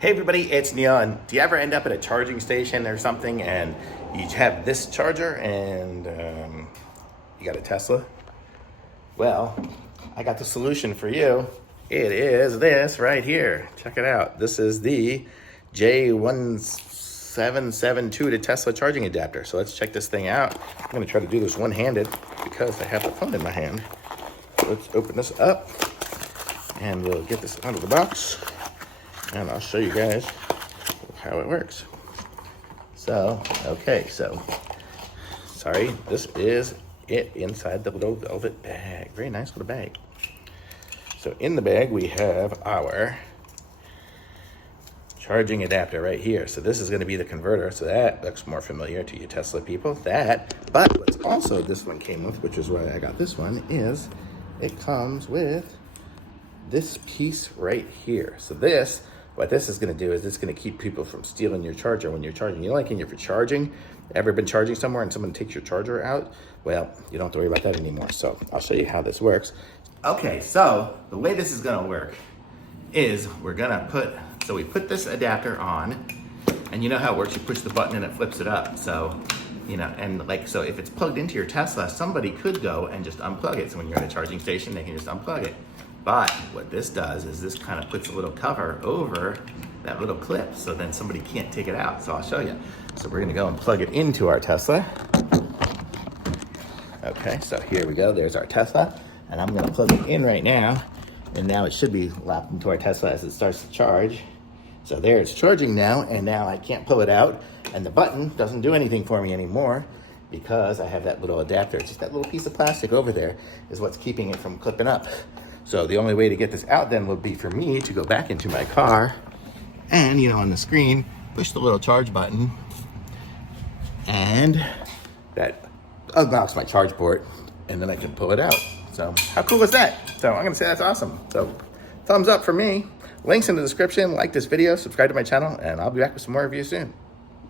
Hey everybody, it's Neon. Do you ever end up at a charging station or something and you have this charger and you got a Tesla? Well, I got the solution for you. It is this right here. Check it out. This is the J1772 to Tesla charging adapter. So let's check this thing out. I'm gonna try to do this one-handed because I have the phone in my hand. Let's open this up and we'll get this out of the box and I'll show you guys how it works. So, okay, sorry, this is it inside the little velvet bag. Very nice little bag. So in the bag, we have our charging adapter right here. So this is gonna be the converter. So that looks more familiar to you Tesla people. But what's also this one came with, which is why I got this one, is it comes with this piece right here. So what this is gonna do is it's gonna keep people from stealing your charger when you're charging. You know, like when you're charging, ever been charging somewhere and someone takes your charger out? Well, you don't have to worry about that anymore. So I'll show you how this works. Okay, so the way this is gonna work is we put this adapter on, and you know how it works, you push the button and it flips it up. So, you know, so if it's plugged into your Tesla, somebody could go and just unplug it. So when you're at a charging station, they can just unplug it. But what this does is this kind of puts a little cover over that little clip, so then somebody can't take it out. So I'll show you. So we're gonna go and plug it into our Tesla. Okay, so here we go, there's our Tesla. And I'm gonna plug it in right now. And now it should be locked into our Tesla as it starts to charge. So there, it's charging now, and now I can't pull it out. And the button doesn't do anything for me anymore because I have that little adapter. It's just that little piece of plastic over there is what's keeping it from clipping up. So the only way to get this out then would be for me to go back into my car and, you know, on the screen, push the little charge button, and that unlocks my charge port, and then I can pull it out. So how cool is that? So I'm gonna say that's awesome. So thumbs up for me. Links in the description, like this video, subscribe to my channel, and I'll be back with some more reviews soon.